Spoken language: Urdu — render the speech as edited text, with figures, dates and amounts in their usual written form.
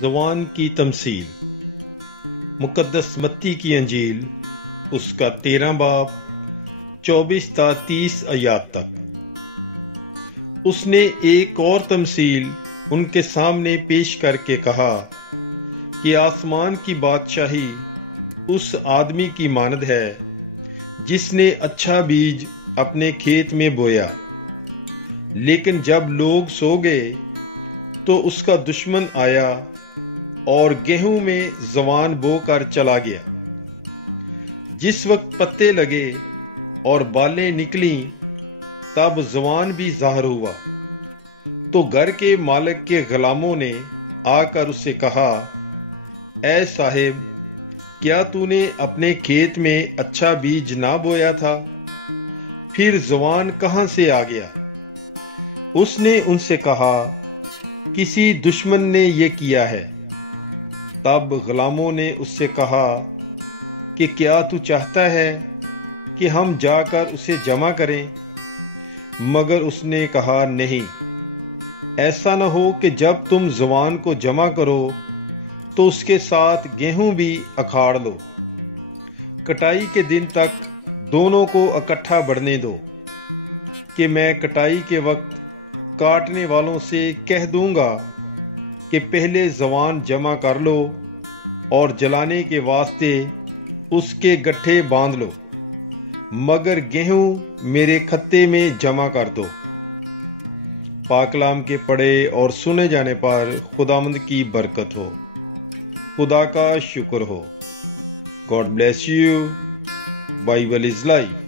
زوان کی تمثیل۔ مقدس متی کی انجیل، اس کا 13 باب 24 تا 30 آیات تک۔ اس نے ایک اور تمثیل ان کے سامنے پیش کر کے کہا کہ آسمان کی بادشاہی اس آدمی کی مانند ہے جس نے اچھا بیج اپنے کھیت میں بویا، لیکن جب لوگ سو گئے تو اس کا دشمن آیا اور گیہوں میں زوان بو کر چلا گیا۔ جس وقت پتے لگے اور بالیں نکلیں تب زوان بھی ظاہر ہوا، تو گھر کے مالک کے غلاموں نے آ کر اسے کہا، اے صاحب، کیا تو نے اپنے کھیت میں اچھا بیج نہ بویا تھا؟ پھر زوان کہاں سے آ گیا؟ اس نے ان سے کہا، کسی دشمن نے یہ کیا ہے۔ تب غلاموں نے اس سے کہا کہ کیا تو چاہتا ہے کہ ہم جا کر اسے جمع کریں؟ مگر اس نے کہا، نہیں، ایسا نہ ہو کہ جب تم زوان کو جمع کرو تو اس کے ساتھ گیہوں بھی اکھاڑ لو۔ کٹائی کے دن تک دونوں کو اکٹھا بڑھنے دو، کہ میں کٹائی کے وقت کاٹنے والوں سے کہہ دوں گا کہ پہلے زوان جمع کر لو اور جلانے کے واسطے اس کے گٹھے باندھ لو، مگر گیہوں میرے کھتے میں جمع کر دو۔ پاک کلام کے پڑھے اور سنے جانے پر خداوند کی برکت ہو، خدا کا شکر ہو۔ God bless you. Bible is life.